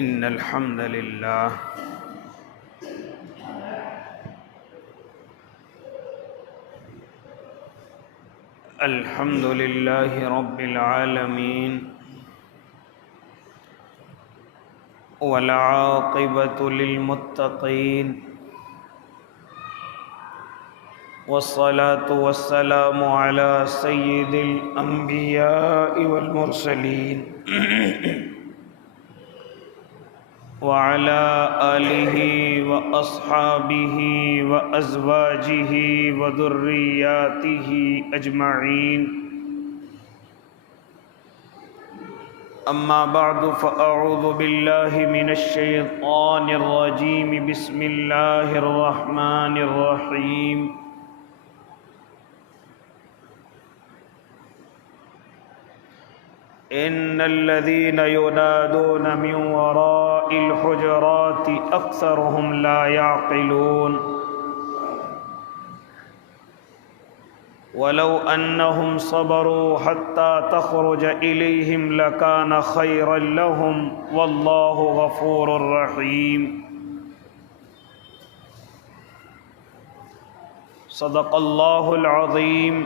إن الحمد لله رب العالمين والعاقبة للمتقين والصلاة والسلام على سيد الأنبياء والمرسلين وعلى آلہ وأصحابہ وأزواجہ وذرياتہ أجمعین اما بعد فأعوذ باللہ من الشیطان الرجیم بسم اللہ الرحمن الرحیم ان الذين ينادون من وراء الحجرات اكثرهم لا يعقلون ولو انهم صبروا حتى تخرج اليهم لكان خيرا لهم والله غفور رحيم صدق الله العظيم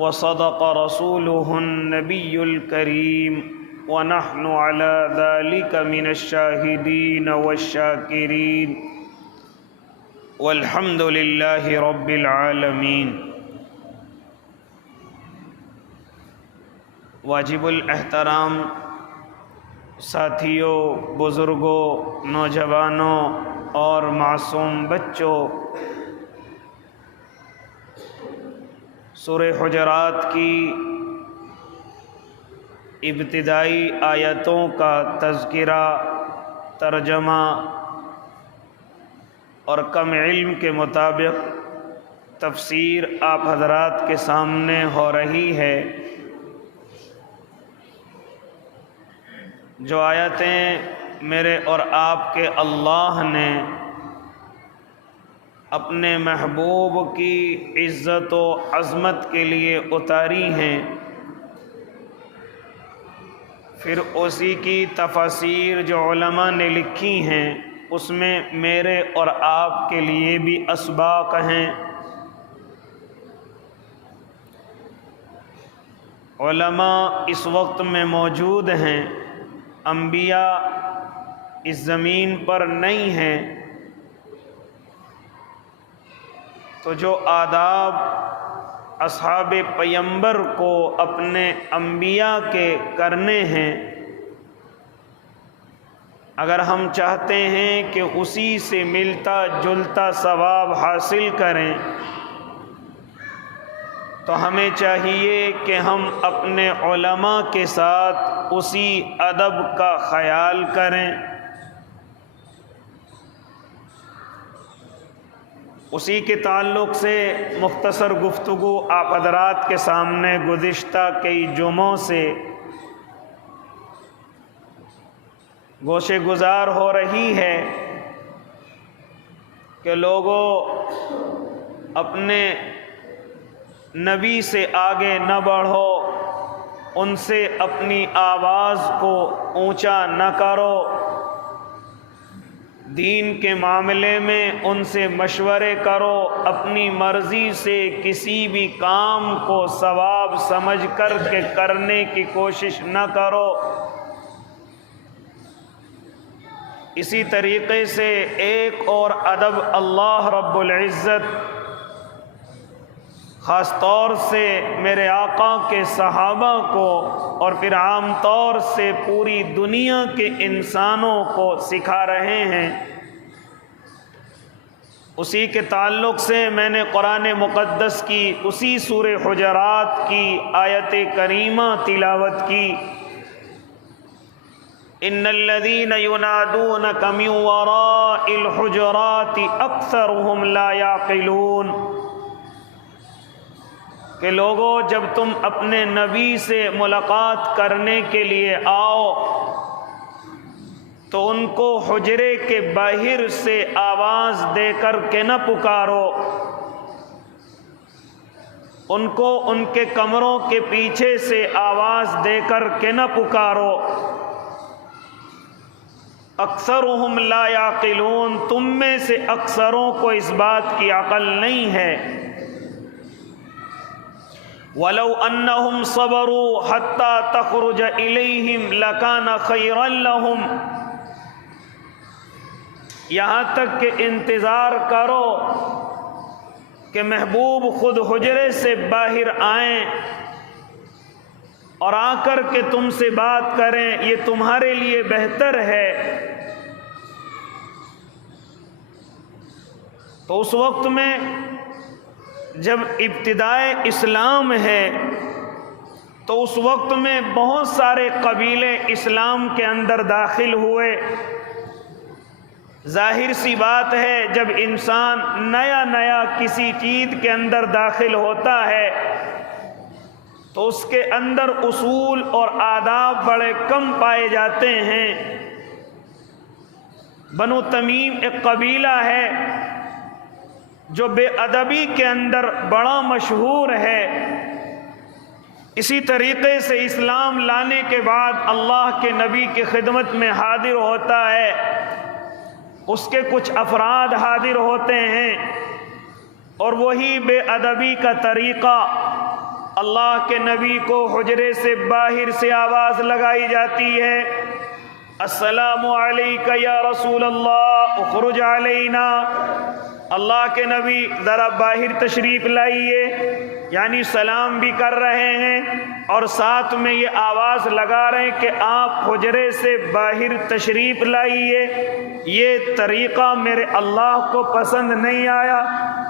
وصدق رسوله النبي الكريم ونحن على ذلك من الشاهدين والشاكرين والحمد لله رب العالمين واجب الاحترام ساتھیوں، بزرگوں، نوجوانوں اور معصوم بچوں، سورہ حجرات کی ابتدائی آیتوں کا تذکرہ، ترجمہ اور کم علم کے مطابق تفسیر آپ حضرات کے سامنے ہو رہی ہے۔ جو آیتیں میرے اور آپ کے اللہ نے اپنے محبوب کی عزت و عظمت کے لیے اتاری ہیں، پھر اسی کی تفاسیر جو علماء نے لکھی ہیں اس میں میرے اور آپ کے لیے بھی اسباق ہیں۔ علماء اس وقت میں موجود ہیں، انبیاء اس زمین پر نہیں ہیں، تو جو آداب اصحاب پیمبر کو اپنے انبیاء کے کرنے ہیں، اگر ہم چاہتے ہیں کہ اسی سے ملتا جلتا ثواب حاصل کریں تو ہمیں چاہیے کہ ہم اپنے علماء کے ساتھ اسی ادب کا خیال کریں، اسی کے تعلق سے مختصر گفتگو آپ حضرات کے سامنے گزشتہ کئی جمعوں سے گوشے گزار ہو رہی ہے کہ لوگوں اپنے نبی سے آگے نہ بڑھو، ان سے اپنی آواز کو اونچا نہ کرو، دین کے معاملے میں ان سے مشورے کرو، اپنی مرضی سے کسی بھی کام کو ثواب سمجھ کر کے کرنے کی کوشش نہ کرو۔ اسی طریقے سے ایک اور ادب اللہ رب العزت خاص طور سے میرے آقا کے صحابہ کو اور پھر عام طور سے پوری دنیا کے انسانوں کو سکھا رہے ہیں، اسی کے تعلق سے میں نے قرآن مقدس کی اسی سورہ حجرات کی آیت کریمہ تلاوت کی، ان الذین ینادونک من وراء الحجرات اکثرهم لا یعقلون، کہ لوگوں جب تم اپنے نبی سے ملاقات کرنے کے لیے آؤ تو ان کو حجرے کے باہر سے آواز دے کر کے نہ پکارو، ان کو ان کے کمروں کے پیچھے سے آواز دے کر کے نہ پکارو، اکثرهم لا یعقلون، تم میں سے اکثروں کو اس بات کی عقل نہیں ہے۔ وَلَوْ أَنَّهُمْ صَبَرُوا حَتَّى تَخْرُجَ إِلَيْهِمْ لَكَانَ خَيْرًا لَهُمْ، یہاں تک کہ انتظار کرو کہ محبوب خود حجرے سے باہر آئیں اور آ کر کے تم سے بات کریں، یہ تمہارے لیے بہتر ہے۔ تو اس وقت میں جب ابتدائے اسلام ہے تو اس وقت میں بہت سارے قبیلے اسلام کے اندر داخل ہوئے۔ ظاہر سی بات ہے جب انسان نیا نیا کسی چیز کے اندر داخل ہوتا ہے تو اس کے اندر اصول اور آداب بڑے کم پائے جاتے ہیں۔ بنو تمیم ایک قبیلہ ہے جو بے ادبی کے اندر بڑا مشہور ہے۔ اسی طریقے سے اسلام لانے کے بعد اللہ کے نبی کی خدمت میں حاضر ہوتا ہے، اس کے کچھ افراد حاضر ہوتے ہیں اور وہی بے ادبی کا طریقہ، اللہ کے نبی کو حجرے سے باہر سے آواز لگائی جاتی ہے، السلام علیکہ یا رسول اللہ اخرج علینا، اللہ کے نبی ذرا باہر تشریف لائیے، یعنی سلام بھی کر رہے ہیں اور ساتھ میں یہ آواز لگا رہے ہیں کہ آپ حجرے سے باہر تشریف لائیے۔ یہ طریقہ میرے اللہ کو پسند نہیں آیا،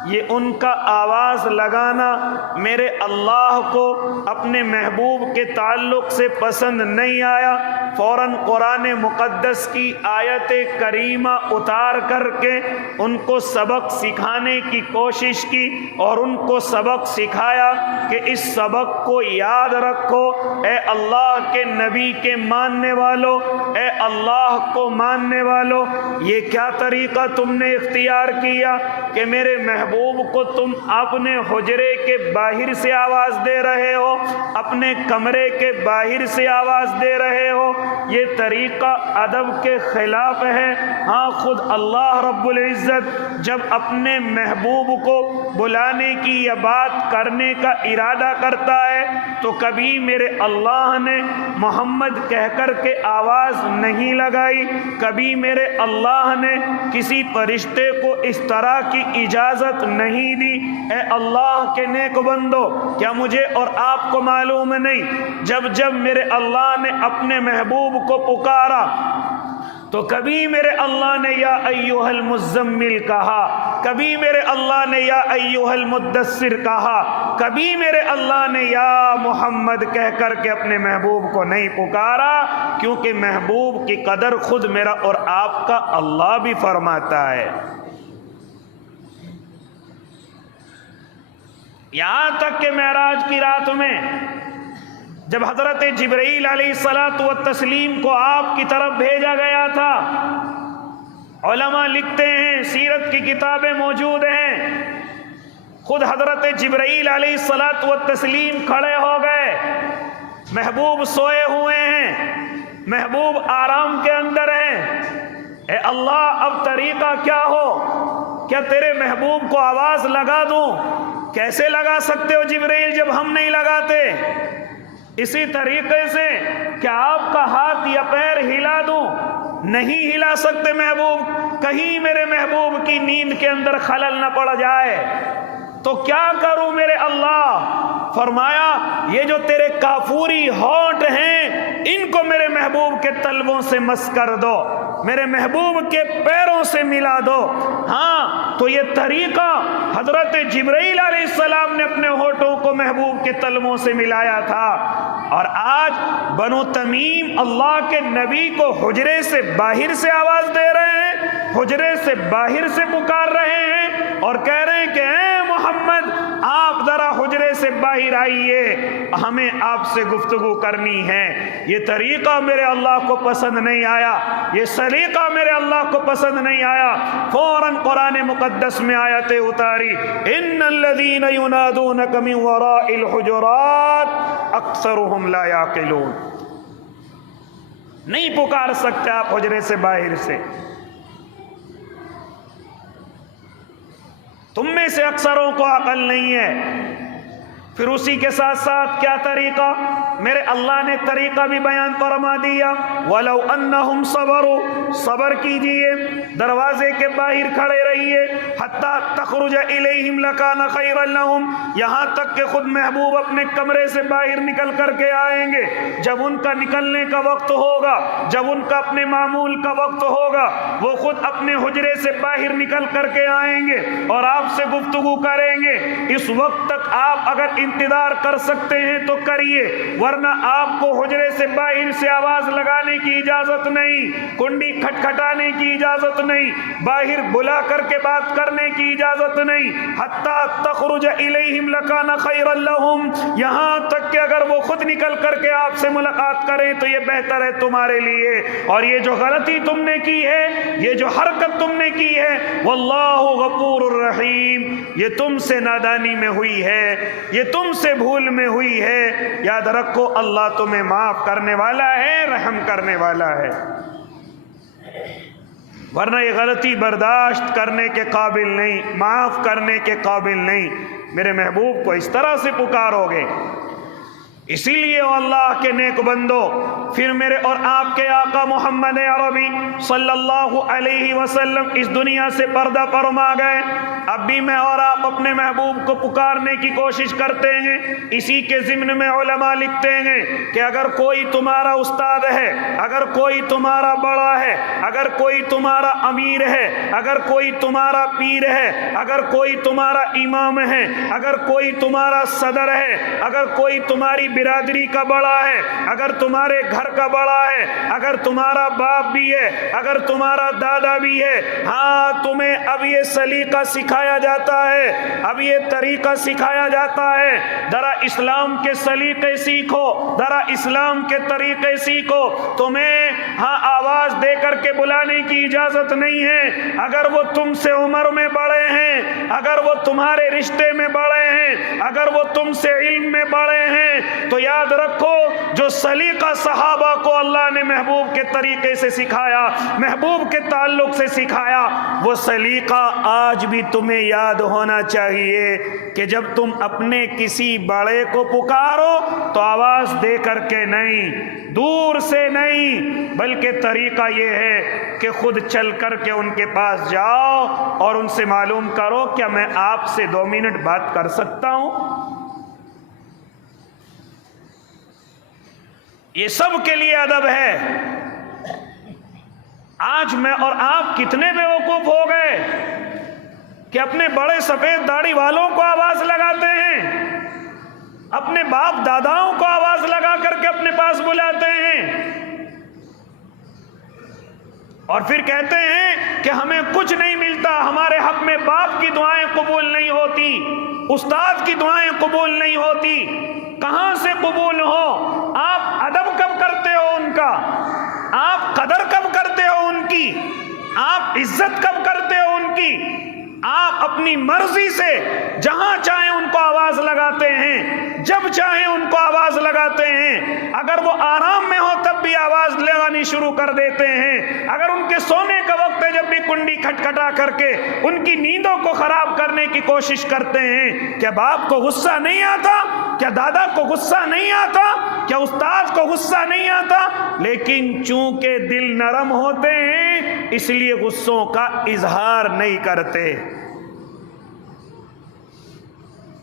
یہ ان کا آواز لگانا میرے اللہ کو اپنے محبوب کے تعلق سے پسند نہیں آیا۔ فوراً قرآن مقدس کی آیت کریمہ اتار کر کے ان کو سبق سکھانے کی کوشش کی اور ان کو سبق سکھایا کہ اس سبق کو یاد رکھو، اے اللہ کے نبی کے ماننے والوں، اے اللہ کو ماننے والوں، یہ کیا طریقہ تم نے اختیار کیا کہ میرے محبوب کو تم اپنے حجرے کے باہر سے آواز دے رہے ہو، اپنے کمرے کے باہر سے آواز دے رہے ہو، یہ طریقہ ادب کے خلاف ہے۔ ہاں، خود اللہ رب العزت جب اپنے محبوب کو بلانے کی یا بات کرنے کا ارادہ کرتا ہے تو کبھی میرے اللہ نے محمد کہہ کر کے آواز نہیں لگائی، کبھی میرے اللہ نے کسی فرشتے کو اس طرح کی اجازت نہیں دی۔ اے اللہ کے نیک بندو، کیا مجھے اور آپ کو معلوم نہیں جب جب میرے اللہ نے اپنے محبوب کو پکارا تو کبھی میرے اللہ نے یا ایھا المزمل کہا، کبھی میرے اللہ نے یا ایھا المدثر کہا، کبھی میرے اللہ نے یا محمد کہہ کر کے اپنے محبوب کو نہیں پکارا، کیونکہ محبوب کی قدر خود میرا اور آپ کا اللہ بھی فرماتا ہے۔ یہاں تک کہ معراج کی رات میں جب حضرت جبرائیل علیہ الصلاۃ والتسلیم کو آپ کی طرف بھیجا گیا تھا، علماء لکھتے ہیں، سیرت کی کتابیں موجود ہیں، خود حضرت جبرائیل علیہ الصلاۃ والتسلیم کھڑے ہو گئے، محبوب سوئے ہوئے ہیں، محبوب آرام کے اندر ہیں۔ اے اللہ، اب طریقہ کیا ہو؟ کیا تیرے محبوب کو آواز لگا دوں؟ کیسے لگا سکتے ہو جبرائیل جب ہم نہیں لگاتے؟ اسی طریقے سے کیا آپ کا ہاتھ یا پیر ہلا دوں؟ نہیں ہلا سکتے محبوب، کہیں میرے محبوب کی نیند کے اندر خلل نہ پڑ جائے تو کیا کروں میرے اللہ؟ فرمایا یہ جو تیرے کافوری ہونٹ ہیں ان کو میرے محبوب کے تلووں سے مس کر دو، میرے محبوب کے پیروں سے ملا دو۔ ہاں، تو یہ طریقہ حضرت جبرائیل علیہ السلام نے اپنے ہونٹوں کو محبوب کے تلووں سے ملایا تھا، اور آج بنو تمیم اللہ کے نبی کو حجرے سے باہر سے آواز دے رہے ہیں، حجرے سے باہر سے پکار رہے ہیں اور کہہ رہے ہیں کہ اے محمد، آپ ذرا حجرے سے باہر آئیے، ہمیں آپ سے گفتگو کرنی ہے۔ یہ طریقہ میرے اللہ کو پسند نہیں آیا، یہ سلیقہ میرے اللہ کو پسند نہیں آیا۔ فوراً قرآن مقدس میں آیتیں اتاری، ان الذین ینادونک من وراء الحجرات اکثرهم لا یعقلون۔ نہیں پکار سکتے آپ حجرے سے باہر سے، تم میں سے اکثروں کو عقل نہیں ہے۔ پھر اسی کے ساتھ ساتھ کیا طریقہ؟ میرے اللہ نے طریقہ بھی بیان فرما دیا، وَلَوْ أَنَّهُمْ صَبَرُوا، صبر کیجئے، دروازے کے باہر کھڑے رہیے، حَتَّى تَخْرُجَ إِلَيْهِمْ لَكَانَ خَيْرًا لَهُمْ، یہاں تک کہ خود محبوب اپنے کمرے سے باہر نکل کر کے آئیں گے۔ جب ان کا نکلنے کا وقت ہوگا، جب ان کا اپنے معمول کا وقت ہوگا، وہ خود اپنے حجرے سے باہر نکل کر کے آئیں گے اور آپ سے گفتگو کریں گے۔ اس وقت تک آپ اگر انتظار کر سکتے ہیں تو کریے، ورنہ آپ کو حجرے سے باہر سے آواز لگانے کی اجازت نہیں، کنڈی کھٹکھٹانے کی اجازت نہیں، باہر بلا کر کے بات کرنے کی اجازت نہیں۔ حتیٰ تخرج الیہم لکان خیرا لہم، یہاں تک کہ اگر وہ خود نکل کر کے آپ سے ملاقات کریں تو یہ بہتر ہے تمہارے لیے۔ اور یہ جو غلطی تم نے کی ہے، یہ جو حرکت تم نے کی ہے، واللہ غفور الرحیم، یہ تم سے نادانی میں ہوئی ہے، یہ تم سے بھول میں ہوئی ہے۔ یاد رکھو اللہ تمہیں معاف کرنے والا ہے، رحم کرنے والا ہے، ورنہ یہ غلطی برداشت کرنے کے قابل نہیں، معاف کرنے کے قابل نہیں۔ میرے محبوب کو اس طرح سے پکارو گے، اسی لیے اللہ کے نیک بندو، پھر میرے اور آپ کے آقا محمد عربی صلی اللہ علیہ وسلم اس دنیا سے پردہ فرما گئے۔ اب بھی میں اور آپ اپنے محبوب کو پکارنے کی کوشش کرتے ہیں۔ اسی کے ضمن میں علماء لکھتے ہیں کہ اگر کوئی تمہارا استاد ہے، اگر کوئی تمہارا بڑا ہے، اگر کوئی تمہارا امیر ہے، اگر کوئی تمہارا پیر ہے، اگر کوئی تمہارا امام ہے، اگر کوئی تمہارا صدر ہے، اگر کوئی تمہاری برادری کا بڑا ہے، اگر تمہارے گھر کا بڑا ہے، اگر تمہارا باپ بھی ہے، اگر تمہارا دادا بھی ہے، ہاں تمہیں اب یہ سلیقہ سکھایا جاتا ہے، اب یہ طریقہ سکھایا جاتا ہے، ذرا اسلام کے سلیقے سیکھو، ذرا اسلام کے طریقے سیکھو۔ تمہیں ہاں آواز دے کر کے بلانے کی اجازت نہیں ہے، اگر وہ تم سے عمر میں بڑے ہیں، اگر وہ تمہارے رشتے میں بڑے ہیں، اگر وہ تم سے علم میں بڑے ہیں، تو یاد رکھو جو سلیقہ صحابہ کو اللہ نے محبوب کے طریقے سے سکھایا، محبوب کے تعلق سے سکھایا، وہ سلیقہ آج بھی تمہیں یاد ہونا چاہیے کہ جب تم اپنے کسی بڑے کو پکارو تو آواز دے کر کے نہیں، دور سے نہیں، بلکہ طریقہ یہ ہے کہ خود چل کر کے ان کے پاس جاؤ اور ان سے معلوم کرو کیا میں آپ سے 2 منٹ بات کر سکتا ہوں۔ یہ سب کے لیے ادب ہے۔ آج میں اور آپ کتنے بیوقوف ہو گئے کہ اپنے بڑے سفید داڑھی والوں کو آواز لگاتے ہیں، اپنے باپ داداؤں کو آواز لگا کر کے اپنے پاس بلاتے ہیں، اور پھر کہتے ہیں کہ ہمیں کچھ نہیں ملتا، ہمارے حق میں باپ کی دعائیں قبول نہیں ہوتی، استاد کی دعائیں قبول نہیں ہوتی۔ کہاں سے قبول ہو؟ آپ ادب کب کرتے ہو ان کا؟ آپ قدر کب کرتے ہو ان کی؟ آپ عزت کب کرتے ہو ان کی؟ آپ اپنی مرضی سے جہاں چاہیں ان کو آواز لگاتے ہیں، جب چاہیں ان کو آواز لگاتے ہیں، اگر وہ آرام میں ہو تب بھی آواز لگانی شروع کر دیتے ہیں، اگر ان کے سونے کا وقت ہے جب بھی کنڈی کھٹکھٹا کر کے ان کی نیندوں کو خراب کرنے کی کوشش کرتے ہیں۔ کیا باپ کو غصہ نہیں آتا؟ کیا دادا کو غصہ نہیں آتا؟ کیا استاد کو غصہ نہیں آتا؟ لیکن چونکہ دل نرم ہوتے ہیں اس لیے غصوں کا اظہار نہیں کرتے،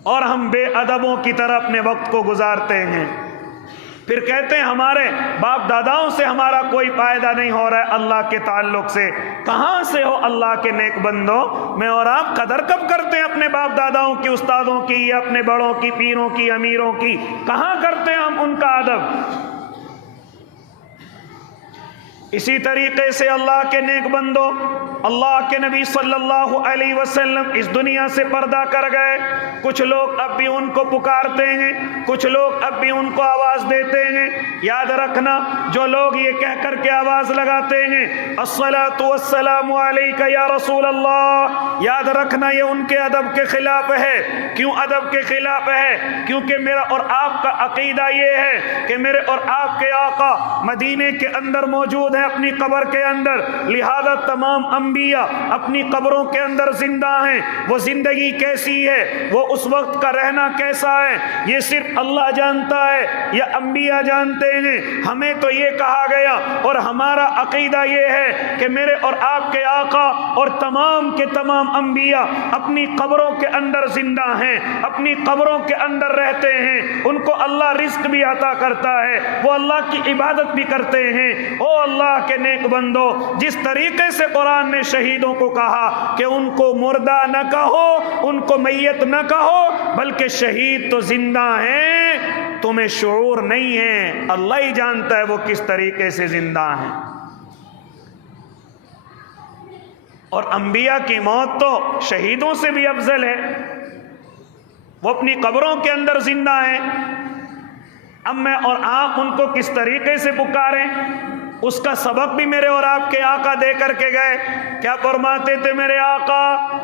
اور ہم بے ادبوں کی طرح اپنے وقت کو گزارتے ہیں۔ پھر کہتے ہیں ہمارے باپ داداؤں سے ہمارا کوئی فائدہ نہیں ہو رہا ہے اللہ کے تعلق سے۔ کہاں سے ہو اللہ کے نیک بندو؟ میں اور آپ قدر کب کرتے ہیں اپنے باپ داداؤں کی، استادوں کی، یا اپنے بڑوں کی، پیروں کی، امیروں کی؟ کہاں کرتے ہیں ہم ان کا ادب؟ اسی طریقے سے اللہ کے نیک بندو، اللہ کے نبی صلی اللہ علیہ وسلم اس دنیا سے پردہ کر گئے، کچھ لوگ اب بھی ان کو پکارتے ہیں، کچھ لوگ اب بھی ان کو آواز دیتے ہیں۔ یاد رکھنا، جو لوگ یہ کہہ کر کے آواز لگاتے ہیں الصلاۃ والسلام علیک یا رسول اللہ، یاد رکھنا یہ ان کے ادب کے خلاف ہے۔ کیوں ادب کے خلاف ہے؟ کیونکہ میرا اور آپ کا عقیدہ یہ ہے کہ میرے اور آپ کے آقا مدینے کے اندر موجود ہیں، اپنی قبر کے اندر، لہذا تمام انبیاء اپنی قبروں کے اندر زندہ ہیں۔ وہ زندگی کیسی ہے، وہ اس وقت کا رہنا کیسا ہے، یہ صرف اللہ جانتا ہے یا انبیاء جانتے ہیں۔ ہمیں تو یہ کہا گیا اور ہمارا عقیدہ یہ ہے کہ میرے اور آپ کے آقا اور تمام کے تمام انبیاء اپنی قبروں کے اندر زندہ ہیں، اپنی قبروں کے اندر رہتے ہیں، ان کو اللہ رزق بھی عطا کرتا ہے، وہ اللہ کی عبادت بھی کرتے ہیں۔ او اللہ کے نیک بندو، جس طریقے سے قرآن نے شہیدوں کو کہا کہ ان کو مردہ نہ کہو، ان کو میت نہ کہو، بلکہ شہید تو زندہ ہیں، تمہیں شعور نہیں ہے، اللہ ہی جانتا ہے وہ کس طریقے سے زندہ ہیں۔ اور انبیاء کی موت تو شہیدوں سے بھی افضل ہے، وہ اپنی قبروں کے اندر زندہ ہیں۔ اب میں اور آپ ان کو کس طریقے سے پکاریں، اس کا سبق بھی میرے اور آپ کے آقا دے کر کے گئے۔ کیا فرماتے تھے میرے آقا؟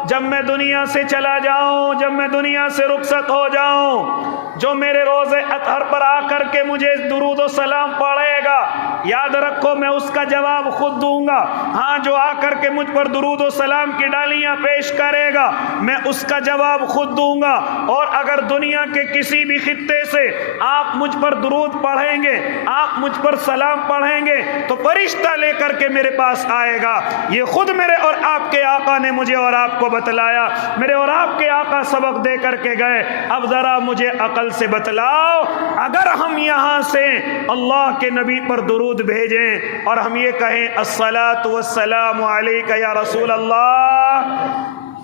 جب میں دنیا سے چلا جاؤں، جب میں دنیا سے رخصت ہو جاؤں، جو میرے روز اطہر پر آ کر کے مجھے درود و سلام پڑھے گا، یاد رکھو میں اس کا جواب خود دوں گا۔ ہاں، جو آ کر کے مجھ پر درود و سلام کی ڈالیاں پیش کرے گا، میں اس کا جواب خود دوں گا۔ اور اگر دنیا کے کسی بھی خطے سے آپ مجھ پر درود پڑھیں گے، آپ مجھ پر سلام پڑھیں گے، تو فرشتہ لے کر کے میرے پاس آئے گا۔ یہ خود میرے اور آپ کے آقا نے مجھے اور آپ کو بتلایا، میرے اور آپ کے آقا سبق دے کر کے گئے۔ اب ذرا مجھے عقل سے بتلاؤ، اگر ہم یہاں سے اللہ کے نبی پر درود بھیجیں اور ہم یہ کہیں الصلاۃ والسلام علیک یا رسول اللہ،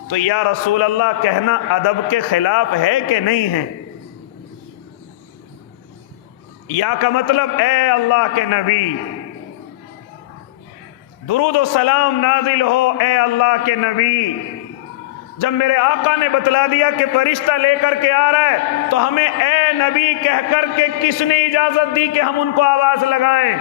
تو یا رسول اللہ کہنا ادب کے خلاف ہے کہ نہیں ہے؟ یا کا مطلب اے اللہ کے نبی، درود و سلام نازل ہو اے اللہ کے نبی۔ جب میرے آقا نے بتلا دیا کہ فرشتہ لے کر کے آ رہا ہے، تو ہمیں اے نبی کہہ کر کے کس نے اجازت دی کہ ہم ان کو آواز لگائیں؟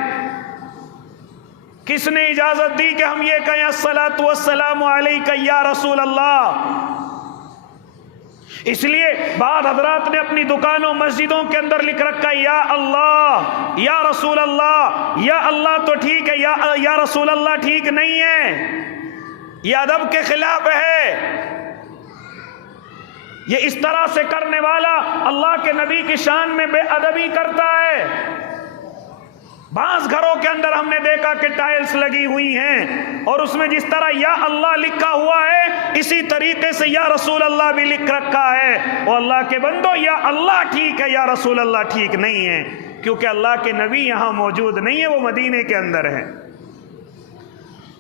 کس نے اجازت دی کہ ہم یہ کہیں الصلاۃ والسلام علیک یا رسول اللہ؟ اس لیے بعض حضرات نے اپنی دکانوں مسجدوں کے اندر لکھ رکھا یا اللہ یا رسول اللہ۔ یا اللہ تو ٹھیک ہے، یا رسول اللہ ٹھیک نہیں ہے، یہ ادب کے خلاف ہے۔ یہ اس طرح سے کرنے والا اللہ کے نبی کی شان میں بے ادبی کرتا ہے۔ بعض گھروں کے اندر ہم نے دیکھا کہ ٹائلز لگی ہوئی ہیں اور اس میں جس طرح یا اللہ لکھا ہوا ہے، اسی طریقے سے یا رسول اللہ بھی لکھ رکھا ہے۔ اور اللہ کے بندو، یا اللہ ٹھیک ہے، یا رسول اللہ ٹھیک نہیں ہے، کیونکہ اللہ کے نبی یہاں موجود نہیں ہے، وہ مدینے کے اندر ہے۔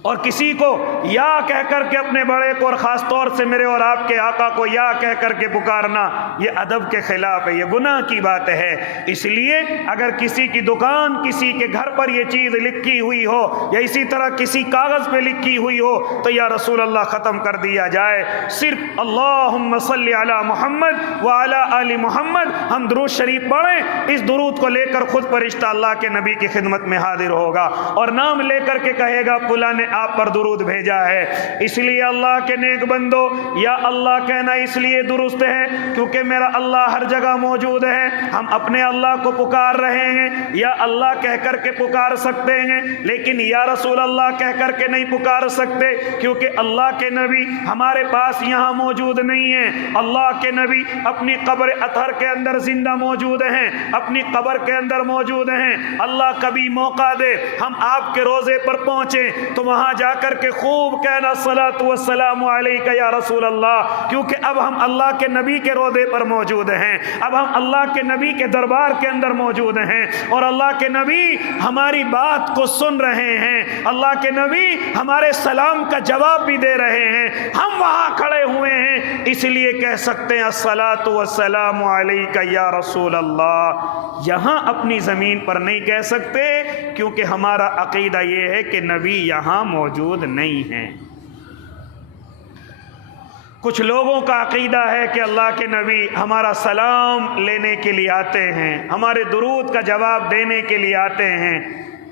اور کسی کو یا کہہ کر کے اپنے بڑے کو، اور خاص طور سے میرے اور آپ کے آقا کو یا کہہ کر کے پکارنا، یہ ادب کے خلاف ہے، یہ گناہ کی بات ہے۔ اس لیے اگر کسی کی دکان، کسی کے گھر پر یہ چیز لکھی ہوئی ہو یا اسی طرح کسی کاغذ پہ لکھی ہوئی ہو، تو یا رسول اللہ ختم کر دیا جائے۔ صرف اللہم صلی علی محمد وعلی آل محمد ہم درود شریف پڑھیں، اس درود کو لے کر خود فرشتہ اللہ کے نبی کی خدمت میں حاضر ہوگا اور نام لے کر کے کہے گا فلاں نے آپ پر درود بھیجا ہے۔ اس لیے اللہ کے نیک بندو، یا اللہ کہنا اس لیے درست ہے کیونکہ میرا اللہ ہر جگہ موجود ہے۔ ہم اپنے اللہ کو پکار رہے ہیں، یا اللہ کہہ کر کے پکار سکتے ہیں، لیکن یا رسول اللہ کہہ کر کے نہیں پکار سکتے، کیونکہ اللہ کے نبی ہمارے پاس یہاں موجود نہیں ہیں۔ اللہ کے نبی اپنی قبر اطہر کے اندر زندہ موجود ہیں، اپنی قبر کے اندر موجود ہیں۔ اللہ کبھی موقع دے ہم آپ کے روزے پر پہنچیں تو وہاں جا کر کے خوب کہنا الصلاۃ والسلام علیک یا رسول اللہ، کیونکہ اب ہم اللہ کے نبی کے روضے پر موجود ہیں، اب ہم اللہ کے نبی کے دربار کے اندر موجود ہیں، اور اللہ کے نبی ہماری بات کو سن رہے ہیں، اللہ کے نبی ہمارے سلام کا جواب بھی دے رہے ہیں، ہم وہاں کھڑے ہوئے ہیں، اس لیے کہہ سکتے ہیں الصلاۃ والسلام علیک یا رسول اللہ۔ یہاں اپنی زمین پر نہیں کہہ سکتے، کیونکہ ہمارا عقیدہ یہ ہے کہ نبی یہاں موجود نہیں ہیں۔ کچھ لوگوں کا عقیدہ ہے کہ اللہ کے نبی ہمارا سلام لینے کے لیے آتے ہیں، ہمارے درود کا جواب دینے کے لیے آتے ہیں۔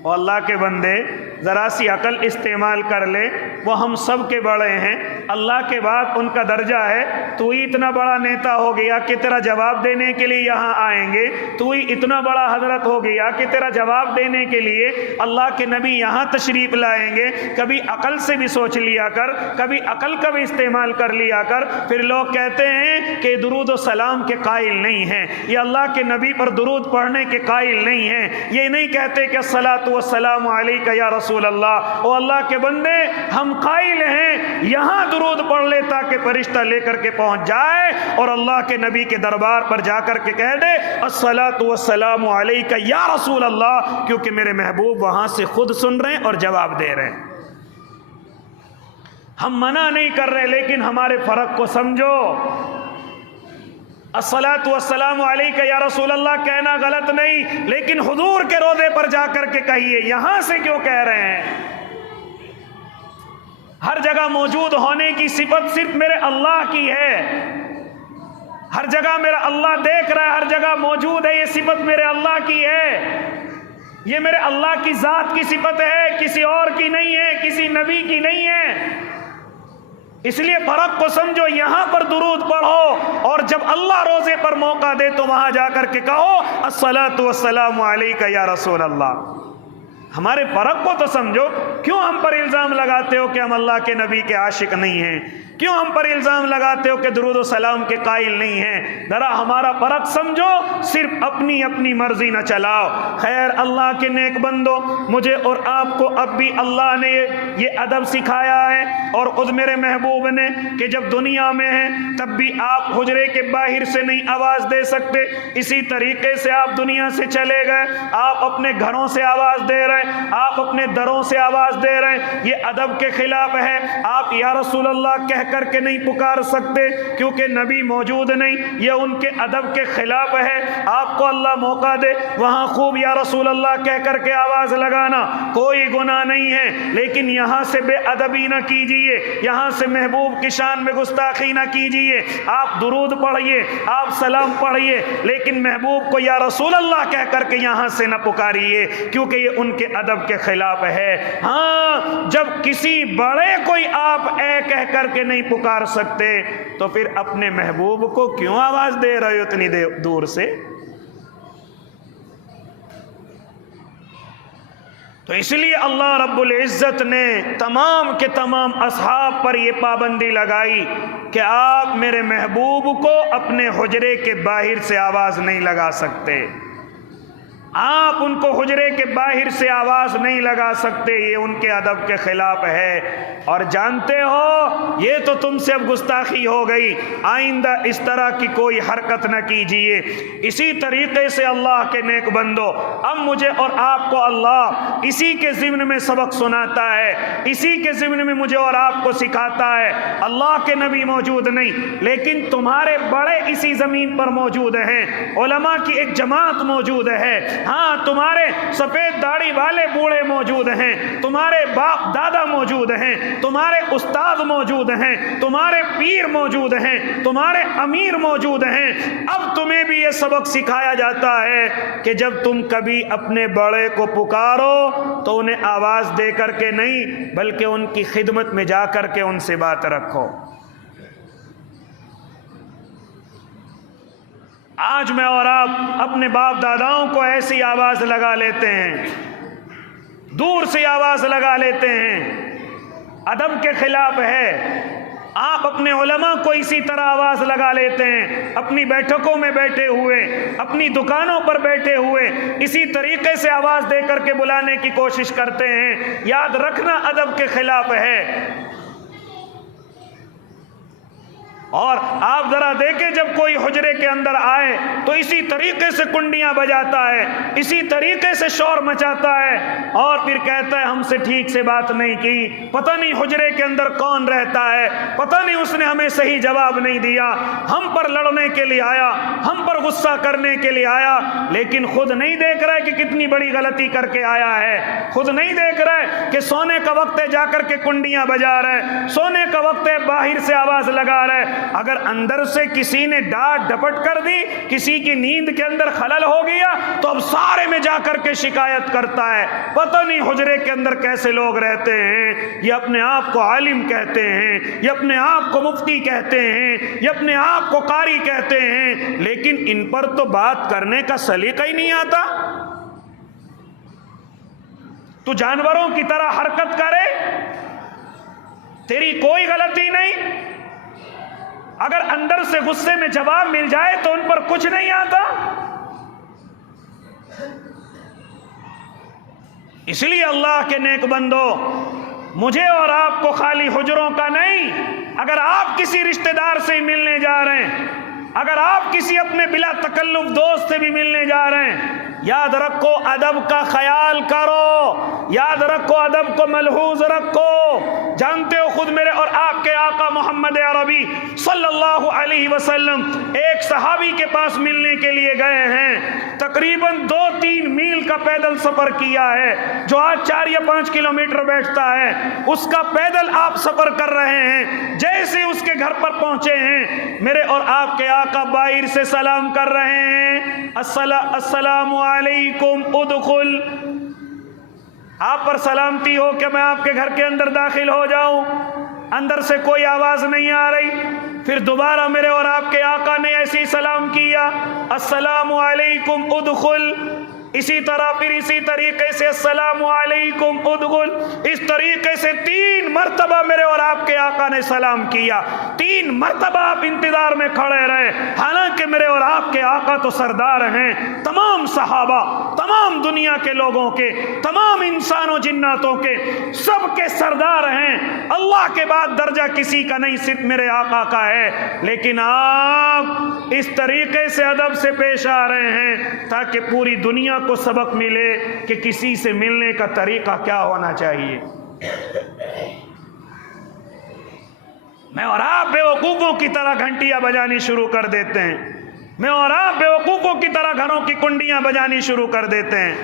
اور اللہ کے بندے ذرا سی عقل استعمال کر لے، وہ ہم سب کے بڑے ہیں، اللہ کے بعد ان کا درجہ ہے۔ تو ہی اتنا بڑا نیتا ہو گیا کہ تیرا جواب دینے کے لیے یہاں آئیں گے، تو ہی اتنا بڑا حضرت ہو گیا کہ تیرا جواب دینے کے لیے اللہ کے نبی یہاں تشریف لائیں گے۔ کبھی عقل سے بھی سوچ لیا کر، کبھی عقل کا بھی استعمال کر لیا کر۔ پھر لوگ کہتے ہیں کہ درود و سلام کے قائل نہیں ہیں، یہ اللہ کے نبی پر درود پڑھنے کے قائل نہیں ہیں، یہ نہیں کہتے کہ الصلاۃ والسلام علیک یا رسول اللہ۔ او اللہ کے بندے، ہم قائل ہیں یہاں درود پڑھ لے تاکہ فرشتہ لے کر کے پہنچ جائے اور اللہ کے نبی کے دربار پر جا کر کے کہہ دے الصلاۃ والسلام علیک یا رسول اللہ، کیونکہ میرے محبوب وہاں سے خود سن رہے ہیں اور جواب دے رہے ہیں۔ ہم منع نہیں کر رہے، لیکن ہمارے فرق کو سمجھو۔ الصلاۃ والسلام علیک یا رسول اللہ کہنا غلط نہیں، لیکن حضور کے روضے پر جا کر کے کہیے، یہاں سے کیوں کہہ رہے ہیں؟ ہر جگہ موجود ہونے کی صفت صرف میرے اللہ کی ہے، ہر جگہ میرا اللہ دیکھ رہا ہے، ہر جگہ موجود ہے، یہ صفت میرے اللہ کی ہے، یہ میرے اللہ کی ذات کی صفت ہے، کسی اور کی نہیں ہے، کسی نبی کی نہیں ہے۔ اس لیے فرق کو سمجھو، یہاں پر درود پڑھو اور جب اللہ روزے پر موقع دے تو وہاں جا کر کے کہو الصلاۃ والسلام علیک یا رسول اللہ۔ ہمارے فرق کو تو سمجھو۔ کیوں ہم پر الزام لگاتے ہو کہ ہم اللہ کے نبی کے عاشق نہیں ہیں؟ کیوں ہم پر الزام لگاتے ہو کہ درود و سلام کے قائل نہیں ہیں؟ ذرا ہمارا فرق سمجھو، صرف اپنی اپنی مرضی نہ چلاؤ۔ خیر اللہ کے نیک بندو، مجھے اور آپ کو اب بھی اللہ نے یہ ادب سکھایا ہے اور خود میرے محبوب نے کہ جب دنیا میں ہیں تب بھی آپ حجرے کے باہر سے نہیں آواز دے سکتے، اسی طریقے سے آپ دنیا سے چلے گئے، آپ اپنے گھروں سے آواز دے رہے ہیں، آپ اپنے دروں سے آواز دے رہے ہیں، یہ ادب کے خلاف ہے۔ آپ یا رسول اللہ کہہ کر کے نہیں پکار سکتے کیونکہ نبی موجود نہیں، یہ ان کے ادب کے خلاف ہے۔ آپ کو اللہ موقع دے وہاں خوب یا رسول اللہ کہہ کر کے آواز لگانا، کوئی گناہ نہیں ہے، لیکن یہاں سے بے ادبی نہ کیجئے، یہاں سے محبوب کی شان میں گستاخی نہ کیجئے۔ آپ درود پڑھیے، آپ سلام پڑھیے، لیکن محبوب کو یا رسول اللہ کہہ کر کے یہاں سے نہ پکاریے کیونکہ یہ ان کے ادب کے خلاف ہے۔ ہاں، جب کسی بڑے کوئی آپ اے کہہ کر کے نہیں پکار سکتے تو پھر اپنے محبوب کو کیوں آواز دے رہے ہو اتنی دور سے؟ تو اس لیے اللہ رب العزت نے تمام کے تمام اصحاب پر یہ پابندی لگائی کہ آپ میرے محبوب کو اپنے حجرے کے باہر سے آواز نہیں لگا سکتے، آپ ان کو حجرے کے باہر سے آواز نہیں لگا سکتے، یہ ان کے ادب کے خلاف ہے۔ اور جانتے ہو یہ تو تم سے اب گستاخی ہو گئی، آئندہ اس طرح کی کوئی حرکت نہ کیجیے۔ اسی طریقے سے اللہ کے نیک بندو، اب مجھے اور آپ کو اللہ اسی کے ضمن میں سبق سناتا ہے، اسی کے ضمن میں مجھے اور آپ کو سکھاتا ہے۔ اللہ کے نبی موجود نہیں، لیکن تمہارے بڑے اسی زمین پر موجود ہیں، علماء کی ایک جماعت موجود ہے، ہاں تمہارے سفید داڑھی والے بوڑھے موجود ہیں، تمہارے باپ دادا موجود ہیں، تمہارے استاد موجود ہیں، تمہارے پیر موجود ہیں، تمہارے امیر موجود ہیں۔ اب تمہیں بھی یہ سبق سکھایا جاتا ہے کہ جب تم کبھی اپنے بڑے کو پکارو تو انہیں آواز دے کر کے نہیں بلکہ ان کی خدمت میں جا کر کے ان سے بات رکھو۔ آج میں اور آپ اپنے باپ داداؤں کو ایسی آواز لگا لیتے ہیں، دور سے آواز لگا لیتے ہیں، ادب کے خلاف ہے۔ آپ اپنے علماء کو اسی طرح آواز لگا لیتے ہیں، اپنی بیٹھکوں میں بیٹھے ہوئے، اپنی دکانوں پر بیٹھے ہوئے اسی طریقے سے آواز دے کر کے بلانے کی کوشش کرتے ہیں۔ یاد رکھنا ادب کے خلاف ہے۔ اور آپ ذرا دیکھیں جب کوئی حجرے کے اندر آئے تو اسی طریقے سے کنڈیاں بجاتا ہے، اسی طریقے سے شور مچاتا ہے، اور پھر کہتا ہے ہم سے ٹھیک سے بات نہیں کی، پتہ نہیں حجرے کے اندر کون رہتا ہے، پتہ نہیں اس نے ہمیں صحیح جواب نہیں دیا، ہم پر لڑنے کے لیے آیا، ہم پر غصہ کرنے کے لیے آیا، لیکن خود نہیں دیکھ رہا ہے کہ کتنی بڑی غلطی کر کے آیا ہے، خود نہیں دیکھ رہا ہے کہ سونے کا وقت ہے جا کر کے کنڈیاں بجا رہا ہے، سونے کا وقت ہے باہر سے آواز لگا رہا ہے۔ اگر اندر سے کسی نے ڈانٹ ڈپٹ کر دی، کسی کی نیند کے اندر خلل ہو گیا، تو اب سارے میں جا کر کے شکایت کرتا ہے، پتہ نہیں حجرے کے اندر کیسے لوگ رہتے ہیں، یہ اپنے آپ کو عالم کہتے ہیں، یہ اپنے آپ کو مفتی کہتے ہیں، یہ اپنے آپ کو قاری کہتے ہیں، لیکن ان پر تو بات کرنے کا سلیقہ ہی نہیں آتا۔ تو جانوروں کی طرح حرکت کرے، تیری کوئی غلطی نہیں، اگر اندر سے غصے میں جواب مل جائے تو ان پر کچھ نہیں آتا۔ اس لیے اللہ کے نیک بندو، مجھے اور آپ کو خالی حجروں کا نہیں، اگر آپ کسی رشتہ دار سے ملنے جا رہے ہیں، اگر آپ کسی اپنے بلا تکلف دوست سے بھی ملنے جا رہے ہیں، یاد رکھو ادب کا خیال کرو، یاد رکھو ادب کو ملحوظ رکھو۔ جانتے ہو خود میرے اور آپ کے آقا محمد عربی صلی اللہ علیہ وسلم ایک صحابی کے پاس ملنے کے لیے گئے ہیں، تقریباً 2-3 میل کا پیدل سفر کیا ہے، جو آج 4 یا 5 کلومیٹر بیٹھتا ہے، اس کا پیدل آپ سفر کر رہے ہیں۔ جیسے اس کے گھر پر پہنچے ہیں، میرے اور آپ کے آقا باہر سے سلام کر رہے ہیں، السلام علیکم ادخل، آپ پر سلامتی ہو کہ میں آپ کے گھر کے اندر داخل ہو جاؤں۔ اندر سے کوئی آواز نہیں آ رہی، پھر دوبارہ میرے اور آپ کے آقا نے ایسی سلام کیا، السلام علیکم ادخل، اسی طرح پھر اسی طریقے سے السلام علیکم ادخل، اس طریقے سے 3 مرتبہ میرے اور آپ کے آقا نے سلام کیا۔ 3 مرتبہ آپ انتظار میں کھڑے رہے، حالانکہ میرے اور آپ کے آقا تو سردار ہیں، تمام صحابہ، تمام دنیا کے لوگوں کے، تمام انسان و جناتوں کے، سب کے سردار ہیں، اللہ کے بعد درجہ کسی کا نہیں، صرف میرے آقا کا ہے، لیکن آپ اس طریقے سے ادب سے پیش آ رہے ہیں تاکہ پوری دنیا کو سبق ملے کہ کسی سے ملنے کا طریقہ کیا ہونا چاہیے۔ میں اور آپ بیوقوفوں کی طرح گھنٹیاں بجانی شروع کر دیتے ہیں، میں اور آپ بیوقوفوں کی طرح گھروں کی کنڈیاں بجانی شروع کر دیتے ہیں،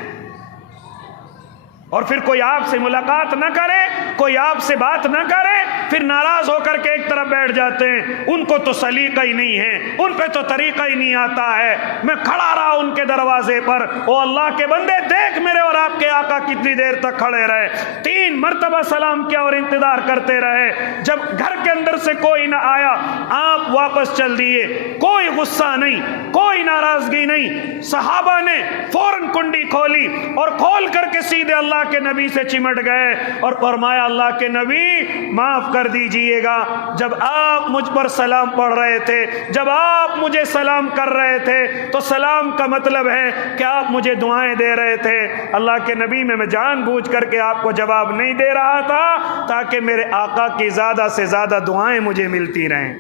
اور پھر کوئی آپ سے ملاقات نہ کرے، کوئی آپ سے بات نہ کرے، پھر ناراض ہو کر کے ایک طرف بیٹھ جاتے ہیں، ان کو تو سلیقہ ہی نہیں ہے، ان پہ تو طریقہ ہی نہیں آتا ہے۔ میں کھڑا رہا ان کے دروازے پر، او اللہ کے بندے دیکھ میرے اور آپ کے آقا کتنی دیر تک کھڑے رہے، 3 مرتبہ سلام کیا اور انتظار کرتے رہے، جب گھر کے اندر سے کوئی نہ آیا آپ واپس چل دیے، کوئی غصہ نہیں، کوئی ناراضگی نہیں۔ صحابہ نے فوراً کنڈی کھولی اور کھول کر کے سیدھے اللہ کے نبی سے چمٹ گئے اور فرمایا اللہ کے نبی معاف کر دیجئے گا، جب آپ مجھ پر سلام پڑھ رہے تھے، جب آپ مجھے سلام کر رہے تھے تو سلام کا مطلب ہے کہ آپ مجھے دعائیں دے رہے تھے، اللہ کے نبی میں جان بوجھ کر کے آپ کو جواب نہیں دے رہا تھا تاکہ میرے آقا کی زیادہ سے زیادہ دعائیں مجھے ملتی رہیں۔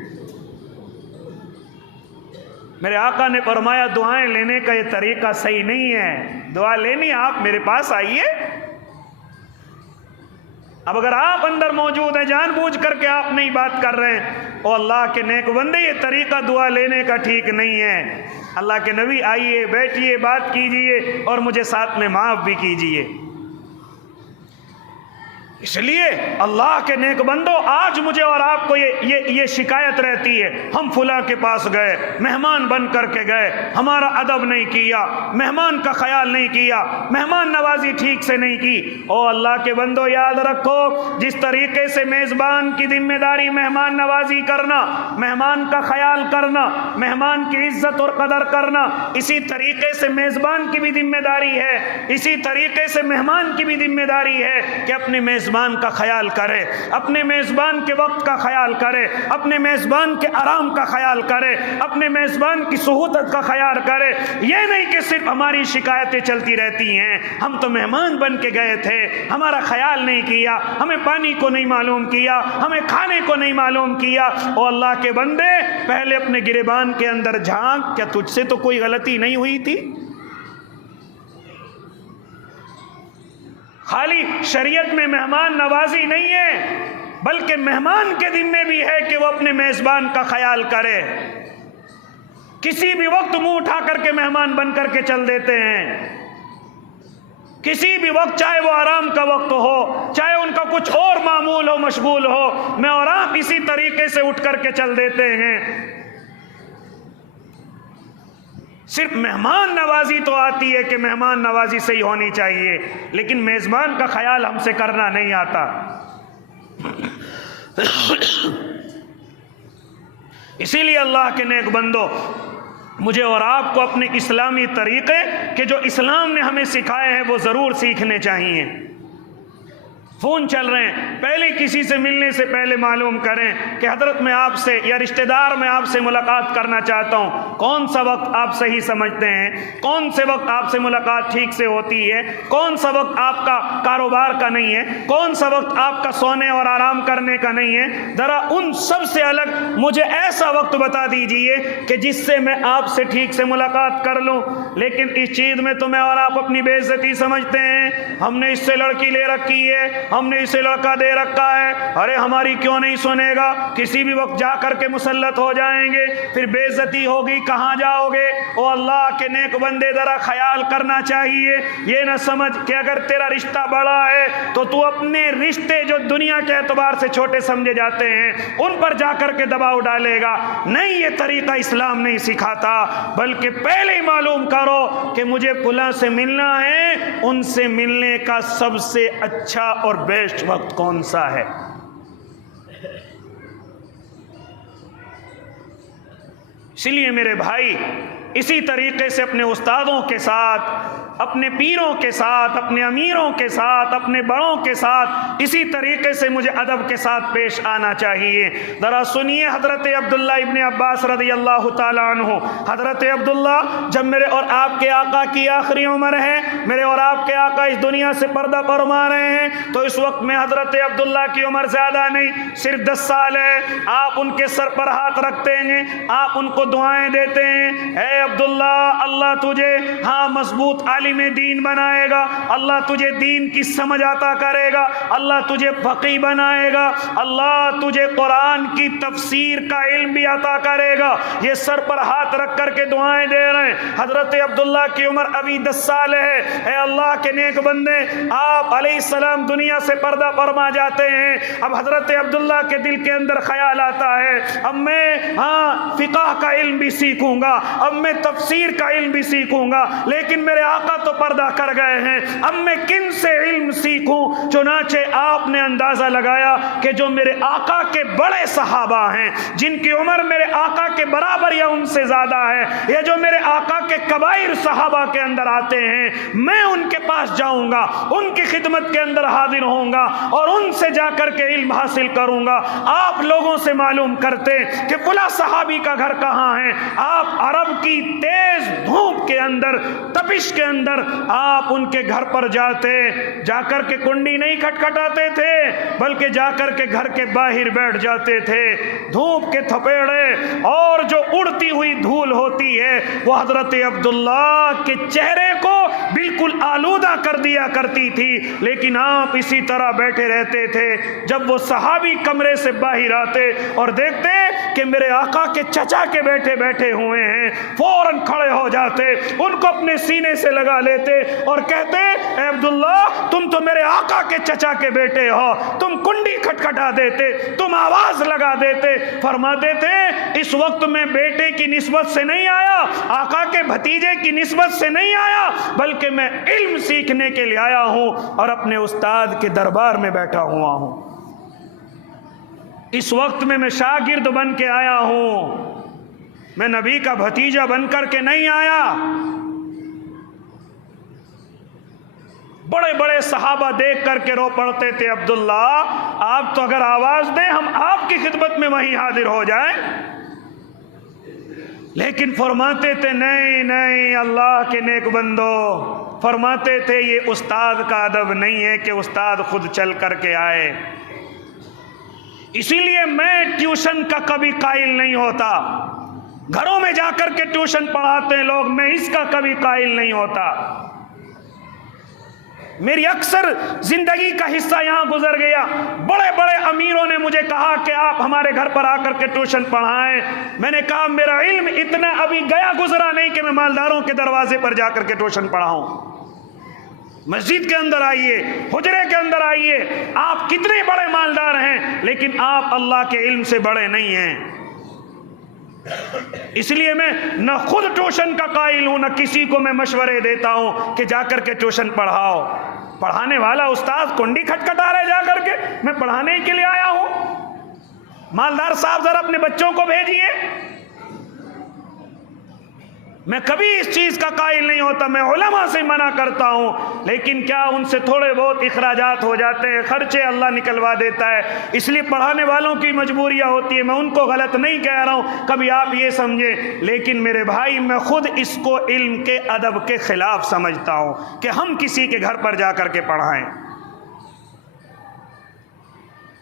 میرے آقا نے فرمایا دعائیں لینے کا یہ طریقہ صحیح نہیں ہے، دعا لینی آپ میرے پاس آئیے۔ اب اگر آپ اندر موجود ہیں، جان بوجھ کر کے آپ نہیں بات کر رہے ہیں، او اللہ کے نیک بندے یہ طریقہ دعا لینے کا ٹھیک نہیں ہے۔ اللہ کے نبی آئیے، بیٹھیے، بات کیجئے اور مجھے ساتھ میں معاف بھی کیجئے۔ اس لیے اللہ کے نیک بندو، آج مجھے اور آپ کو یہ شکایت رہتی ہے، ہم فلاں کے پاس گئے، مہمان بن کر کے گئے، ہمارا ادب نہیں کیا، مہمان کا خیال نہیں کیا، مہمان نوازی ٹھیک سے نہیں کی۔ او اللہ کے بندو یاد رکھو، جس طریقے سے میزبان کی ذمہ داری مہمان نوازی کرنا، مہمان کا خیال کرنا، مہمان کی عزت اور قدر کرنا، اسی طریقے سے میزبان کی بھی ذمہ داری ہے، اسی طریقے سے مہمان کی بھی ذمہ داری ہے کہ اپنے میزبان میزبان کا خیال کرے، اپنے میزبان کے وقت کا خیال کرے، اپنے میزبان کے آرام کا خیال کرے، اپنے میزبان کی سہولت کا خیال کرے۔ یہ نہیں کہ صرف ہماری شکایتیں چلتی رہتی ہیں، ہم تو مہمان بن کے گئے تھے، ہمارا خیال نہیں کیا، ہمیں پانی کو نہیں معلوم کیا، ہمیں کھانے کو نہیں معلوم کیا۔ او اللہ کے بندے، پہلے اپنے گریبان کے اندر جھانک، کیا تجھ سے تو کوئی غلطی نہیں ہوئی تھی؟ خالی شریعت میں مہمان نوازی نہیں ہے، بلکہ مہمان کے ذمے بھی ہے کہ وہ اپنے میزبان کا خیال کرے۔ کسی بھی وقت منہ اٹھا کر کے مہمان بن کر کے چل دیتے ہیں، کسی بھی وقت، چاہے وہ آرام کا وقت ہو، چاہے ان کا کچھ اور معمول ہو، مشغول ہو، میں اور آپ اسی طریقے سے اٹھ کر کے چل دیتے ہیں۔ صرف مہمان نوازی تو آتی ہے کہ مہمان نوازی صحیح ہونی چاہیے، لیکن میزبان کا خیال ہم سے کرنا نہیں آتا۔ اسی لیے اللہ کے نیک بندو، مجھے اور آپ کو اپنے اسلامی طریقے کہ جو اسلام نے ہمیں سکھائے ہیں وہ ضرور سیکھنے چاہیے۔ فون چل رہے ہیں، پہلے کسی سے ملنے سے پہلے معلوم کریں کہ حضرت میں آپ سے یا رشتہ دار میں آپ سے ملاقات کرنا چاہتا ہوں، کون سا وقت آپ صحیح سمجھتے ہیں، کون سے وقت آپ سے ملاقات ٹھیک سے ہوتی ہے، کون سا وقت آپ کا کاروبار کا نہیں ہے، کون سا وقت آپ کا سونے اور آرام کرنے کا نہیں ہے۔ ذرا ان سب سے الگ مجھے ایسا وقت بتا دیجئے کہ جس سے میں آپ سے ٹھیک سے ملاقات کر لوں۔ لیکن اس چیز میں تو میں اور آپ اپنی بے عزتی سمجھتے ہیں، ہم نے اس سے لڑکی لے رکھی ہے، ہم نے اسے لڑکا دے رکھا ہے، ارے ہماری کیوں نہیں سنے گا، کسی بھی وقت جا کر کے مسلط ہو جائیں گے، پھر بے عزتی ہوگی، کہاں جاؤ گے؟ او اللہ کے نیک بندے، ذرا خیال کرنا چاہیے۔ یہ نہ سمجھ کہ اگر تیرا رشتہ بڑا ہے تو تو اپنے رشتے جو دنیا کے اعتبار سے چھوٹے سمجھے جاتے ہیں ان پر جا کر کے دباؤ ڈالے گا۔ نہیں، یہ طریقہ اسلام نہیں سکھاتا، بلکہ پہلے ہی معلوم کرو کہ مجھے فلاں سے ملنا ہے، ان سے ملنے کا سب سے اچھا اور بیسٹ وقت کون سا ہے۔ اسی لیے میرے بھائی، اسی طریقے سے اپنے استادوں کے ساتھ، اپنے پیروں کے ساتھ، اپنے امیروں کے ساتھ، اپنے بڑوں کے ساتھ اسی طریقے سے مجھے ادب کے ساتھ پیش آنا چاہیے۔ ذرا سنیے حضرت عبداللہ ابن عباس رضی اللہ تعالیٰ عنہ۔ حضرت عبداللہ جب میرے اور آپ کے آقا کی آخری عمر ہے، میرے اور آپ کے آقا اس دنیا سے پردہ فرما رہے ہیں، تو اس وقت میں حضرت عبداللہ کی عمر زیادہ نہیں، صرف 10 سال ہے۔ آپ ان کے سر پر ہاتھ رکھتے ہیں، آپ ان کو دعائیں دیتے ہیں، اے عبداللہ، اللہ تجھے مضبوط عالم دین بنائے گا، اللہ تجھے دین کی سمجھ عطا کرے گا، اللہ تجھے فقیہ بنائے گا، اللہ تجھے قرآن کی تفسیر کا علم بھی عطا کرے گا۔ یہ سر پر ہاتھ رکھ کر کے دعائیں دے رہے ہیں۔ حضرت عبداللہ کی عمر ابھی 10 سال ہے۔ اے اللہ کے نیک بندے، آپ علیہ السلام دنیا سے پردہ فرما جاتے ہیں۔ اب حضرت عبداللہ کے دل کے اندر خیال آتا ہے، اب میں فقہ کا علم بھی سیکھوں گا، اب میں تفسیر کا علم بھی سیکھوں گا، لیکن میرے آقا تو پردہ کر گئے ہیں، اب میں کن سے علم سیکھوں؟ چنانچہ آپ نے اندازہ لگایا کہ جو میرے آقا کے بڑے صحابہ ہیں، جن کی عمر میرے آقا کے برابر یا ان سے زیادہ ہے، یا جو میرے آقا کے کبائر صحابہ کے اندر آتے ہیں، میں ان کے پاس جاؤں گا، ان کی خدمت کے اندر حاضر ہوں گا اور ان سے جا کر کے علم حاصل کروں گا۔ آپ لوگوں سے معلوم کرتے کہ فلاں صحابی کا گھر کہاں ہے، آپ عرب کی تیز دھوپ کے اندر، تپش کے اندر آپ ان کے گھر پر جاتے، جا کر کے کنڈی نہیں کھٹکھٹاتے تھے، بلکہ جا کر کے گھر کے باہر بیٹھ جاتے تھے۔ دھوپ کے تھپیڑے اور جو اڑتی ہوئی دھول ہوتی ہے وہ حضرت عبداللہ کے چہرے کو بالکل آلودہ کر دیا کرتی تھی، لیکن آپ اسی طرح بیٹھے رہتے تھے۔ جب وہ صحابی کمرے سے باہر آتے اور دیکھتے کہ میرے آقا کے چچا کے بیٹھے بیٹھے ہوئے ہیں، فوراً کھڑے ہو جاتے، ان کو اپنے سینے سے لگا لیتے اور کہتے، اے عبداللہ، تم تو میرے آقا کے چچا کے بیٹے ہو، تم کنڈی کھٹکھٹا دیتے، تم آواز لگا دیتے۔ فرماتے تھے، اس وقت میں بیٹے کی نسبت سے نہیں آیا، آقا کے بھتیجے کی نسبت سے نہیں آیا، بلکہ میں علم سیکھنے کے لیے آیا ہوں اور اپنے استاد کے دربار میں بیٹھا ہوا ہوں۔ اس وقت میں شاگرد بن کے آیا ہوں، میں نبی کا بھتیجا بن کر کے نہیں آیا۔ بڑے بڑے صحابہ دیکھ کر کے رو پڑتے تھے، عبداللہ آپ تو اگر آواز دیں ہم آپ کی خدمت میں وہیں حاضر ہو جائیں، لیکن فرماتے تھے نہیں نہیں اللہ کے نیک بندو، فرماتے تھے یہ استاد کا ادب نہیں ہے کہ استاد خود چل کر کے آئے۔ اسی لیے میں ٹیوشن کا کبھی قائل نہیں ہوتا، گھروں میں جا کر کے ٹیوشن پڑھاتے ہیں لوگ، میں اس کا کبھی قائل نہیں ہوتا۔ میری اکثر زندگی کا حصہ یہاں گزر گیا، بڑے بڑے امیروں نے مجھے کہا کہ آپ ہمارے گھر پر آ کر کے ٹیوشن پڑھائیں، میں نے کہا میرا علم اتنا ابھی گیا گزرا نہیں کہ میں مالداروں کے دروازے پر جا کر کے ٹیوشن پڑھاؤں۔ مسجد کے اندر آئیے، حجرے کے اندر آئیے، آپ کتنے بڑے مالدار ہیں لیکن آپ اللہ کے علم سے بڑے نہیں ہیں۔ اس لیے میں نہ خود ٹیوشن کا قائل ہوں، نہ کسی کو میں مشورے دیتا ہوں کہ جا کر کے ٹیوشن پڑھاؤ۔ پڑھانے والا استاد کنڈی کھٹکھٹا رہا ہے جا کر کے، میں پڑھانے کے لیے آیا ہوں۔ مالدار صاحب ذرا اپنے بچوں کو بھیجیے۔ میں کبھی اس چیز کا قائل نہیں ہوتا، میں علماء سے منع کرتا ہوں، لیکن کیا ان سے تھوڑے بہت اخراجات ہو جاتے ہیں، خرچے اللہ نکلوا دیتا ہے، اس لیے پڑھانے والوں کی مجبوریاں ہوتی ہیں، میں ان کو غلط نہیں کہہ رہا ہوں، کبھی آپ یہ سمجھیں، لیکن میرے بھائی میں خود اس کو علم کے ادب کے خلاف سمجھتا ہوں کہ ہم کسی کے گھر پر جا کر کے پڑھائیں۔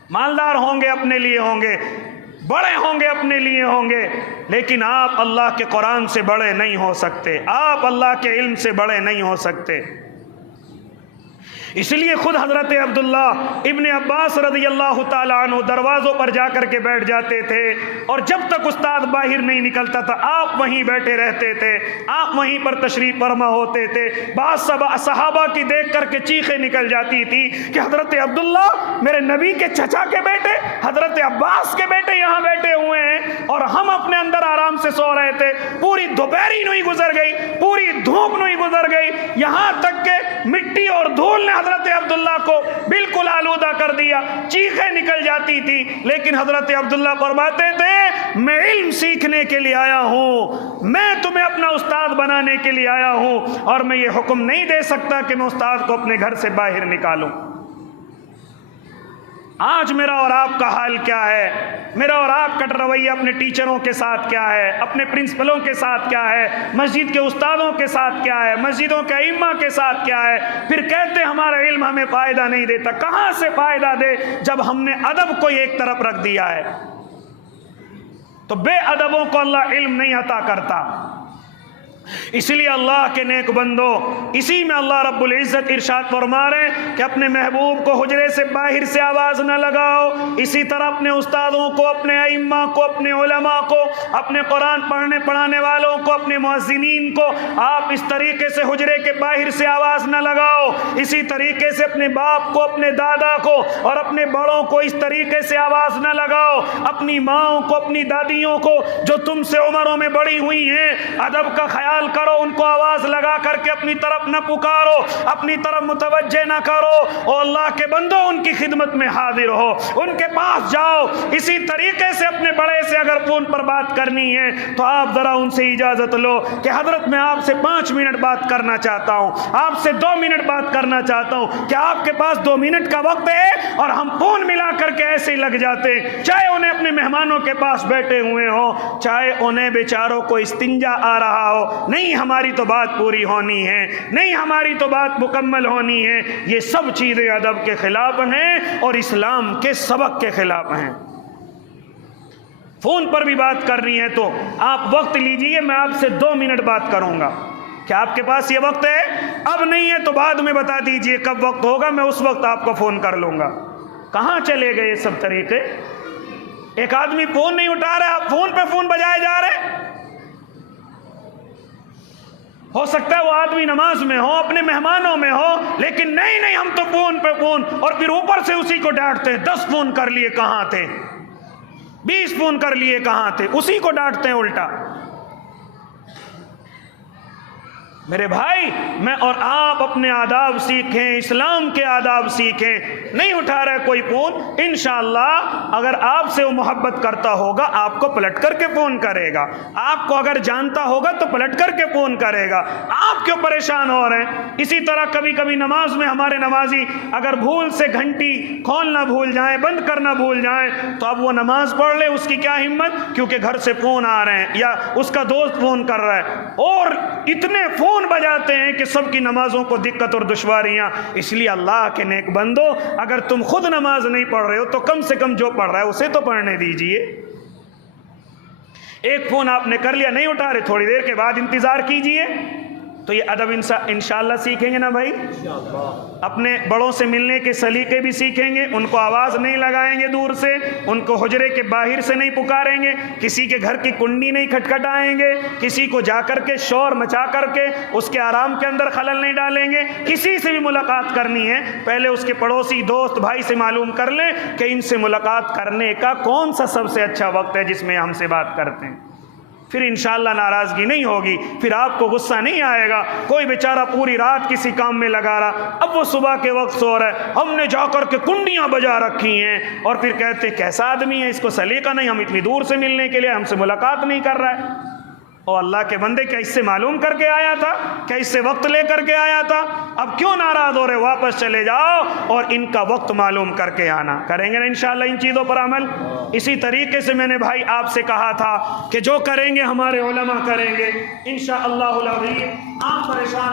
مالدار ہوں گے اپنے لیے ہوں گے، بڑے ہوں گے اپنے لیے ہوں گے، لیکن آپ اللہ کے قرآن سے بڑے نہیں ہو سکتے، آپ اللہ کے علم سے بڑے نہیں ہو سکتے۔ اس لیے خود حضرت عبداللہ ابن عباس رضی اللہ تعالیٰ عنہ دروازوں پر جا کر کے بیٹھ جاتے تھے، اور جب تک استاد باہر نہیں نکلتا تھا آپ وہیں بیٹھے رہتے تھے، آپ وہیں پر تشریف فرما ہوتے تھے۔ بعض صحابہ کی دیکھ کر کے چیخیں نکل جاتی تھی کہ حضرت عبداللہ میرے نبی کے چچا کے بیٹے، حضرت عباس کے بیٹے یہاں بیٹھے ہوئے ہیں، اور ہم اپنے اندر آرام سے سو رہے تھے، پوری دوپہری نہیں گزر گئی، پوری دھوپ نہیں گزر گئی، یہاں تک کہ مٹی اور دھول نے حضرت عبداللہ کو بالکل آلودہ کر دیا، چیخیں نکل جاتی تھی، لیکن حضرت عبداللہ فرماتے تھے میں علم سیکھنے کے لیے آیا ہوں، میں تمہیں اپنا استاد بنانے کے لیے آیا ہوں، اور میں یہ حکم نہیں دے سکتا کہ میں استاد کو اپنے گھر سے باہر نکالوں۔ آج میرا اور آپ کا حال کیا ہے؟ میرا اور آپ کا رویہ اپنے ٹیچروں کے ساتھ کیا ہے، اپنے پرنسپلوں کے ساتھ کیا ہے، مسجد کے استادوں کے ساتھ کیا ہے، مسجدوں کے ائمہ کے ساتھ کیا ہے؟ پھر کہتے ہمارا علم ہمیں فائدہ نہیں دیتا، کہاں سے فائدہ دے جب ہم نے ادب کو ایک طرف رکھ دیا ہے؟ تو بے ادبوں کو اللہ علم نہیں عطا کرتا۔ اس لیے اللہ کے نیک بندو، اسی میں اللہ رب العزت ارشاد فرما رہے ہیں کہ اپنے محبوب کو حجرے سے باہر سے آواز نہ لگاؤ، اسی طرح اپنے استادوں کو، اپنے ائمہ کو، اپنے علماء کو، اپنے قرآن پڑھنے پڑھانے والوں کو، اپنے مؤذنین کو آپ اس طریقے سے حجرے کے باہر سے آواز نہ لگاؤ۔ اسی طریقے سے اپنے باپ کو، اپنے دادا کو اور اپنے بڑوں کو اس طریقے سے آواز نہ لگاؤ، اپنی ماؤں کو، اپنی دادیوں کو جو تم سے عمروں میں بڑی ہوئی ہیں، ادب کا خیال کرو، ان کو آواز لگا کر کے اپنی طرف نہ پکارو، اپنی طرف متوجہ نہ کرو، اور اللہ کے بندو ان کی خدمت میں حاضر ہو، ان کے پاس جاؤ۔ اسی طریقے سے اپنے بڑے سے اگر فون پر بات کرنی ہے تو آپ ذرا ان سے اجازت لو کہ حضرت میں آپ سے 5 منٹ بات کرنا چاہتا ہوں، آپ سے 2 منٹ بات کرنا چاہتا ہوں، کیا آپ کے پاس 2 منٹ کا وقت ہے؟ اور ہم فون ملا کر کے ایسے ہی لگ جاتے ہیں، چاہے انہیں اپنے مہمانوں کے پاس بیٹھے ہوئے ہوں، چاہے انہیں بیچاروں کو استنجا آ رہا ہو، نہیں ہماری تو بات پوری ہونی ہے، نہیں ہماری تو بات مکمل ہونی ہے۔ یہ سب چیزیں ادب کے خلاف ہیں اور اسلام کے سبق کے خلاف ہیں۔ فون پر بھی بات کرنی ہے تو آپ وقت لیجئے، میں آپ سے 2 منٹ بات کروں گا، کیا آپ کے پاس یہ وقت ہے؟ اب نہیں ہے تو بعد میں بتا دیجئے کب وقت ہوگا، میں اس وقت آپ کو فون کر لوں گا۔ کہاں چلے گئے یہ سب طریقے؟ ایک آدمی فون نہیں اٹھا رہا، آپ فون پہ فون بجائے جا رہے۔ ہو سکتا ہے وہ آدمی نماز میں ہو، اپنے مہمانوں میں ہو، لیکن نہیں ہم تو فون پہ فون، اور پھر اوپر سے اسی کو ڈانٹتے ہیں، 10 فون کر لیے کہاں تھے، 20 فون کر لیے کہاں تھے، اسی کو ڈانٹتے ہیں الٹا۔ میرے بھائی میں اور آپ اپنے آداب سیکھیں، اسلام کے آداب سیکھیں. نہیں اٹھا رہے کوئی فون، انشاءاللہ اگر آپ سے وہ محبت کرتا ہوگا آپ کو پلٹ کر کے فون کرے گا، آپ کو اگر جانتا ہوگا تو پلٹ کر کے فون کرے گا. آپ کیوں پریشان ہو رہے ہیں؟ اسی طرح کبھی کبھی نماز میں ہمارے نمازی اگر بھول سے گھنٹی کھولنا بھول جائیں، بند کرنا بھول جائیں، تو اب وہ نماز پڑھ لے، اس کی کیا ہمت، کیونکہ گھر سے فون آ رہے ہیں یا اس کا دوست فون کر رہا ہے، اور اتنے فون بجاتے ہیں کہ سب کی نمازوں کو دقت اور دشواریاں. اس لیے اللہ کے نیک بندو، اگر تم خود نماز نہیں پڑھ رہے ہو تو کم سے کم جو پڑھ رہا ہے اسے تو پڑھنے دیجئے. ایک فون آپ نے کر لیا، نہیں اٹھا رہے، تھوڑی دیر کے بعد انتظار کیجئے. تو یہ ادب انشاءاللہ سیکھیں گے نا بھائی. اپنے بڑوں سے ملنے کے سلیقے بھی سیکھیں گے، ان کو آواز نہیں لگائیں گے دور سے، ان کو حجرے کے باہر سے نہیں پکاریں گے، کسی کے گھر کی کنڈی نہیں کھٹکھٹائیں گے، کسی کو جا کر کے شور مچا کر کے اس کے آرام کے اندر خلل نہیں ڈالیں گے. کسی سے بھی ملاقات کرنی ہے پہلے اس کے پڑوسی دوست بھائی سے معلوم کر لیں کہ ان سے ملاقات کرنے کا کون سا سب سے اچھا وقت ہے جس میں ہم سے بات کرتے ہیں. پھر انشاءاللہ ناراضگی نہیں ہوگی، پھر آپ کو غصہ نہیں آئے گا. کوئی بیچارہ پوری رات کسی کام میں لگا رہا، اب وہ صبح کے وقت سو رہا ہے، ہم نے جا کر کے کنڈیاں بجا رکھی ہیں، اور پھر کہتے کیسا آدمی ہے، اس کو سلیقہ نہیں، ہم اتنی دور سے ملنے کے لیے ہم سے ملاقات نہیں کر رہا ہے. اور اللہ کے بندے کیا اس سے معلوم کر کے آیا تھا، کیا اس سے وقت لے کر کے آیا تھا؟ اب کیوں ناراض ہو رہے؟ واپس چلے جاؤ اور ان کا وقت معلوم کر کے آنا. کریں گے نا انشاءاللہ ان چیزوں پر عمل. اسی طریقے سے میں نے بھائی آپ سے کہا تھا کہ جو کریں گے ہمارے علماء کریں گے انشاءاللہ العظیم. آپ پریشان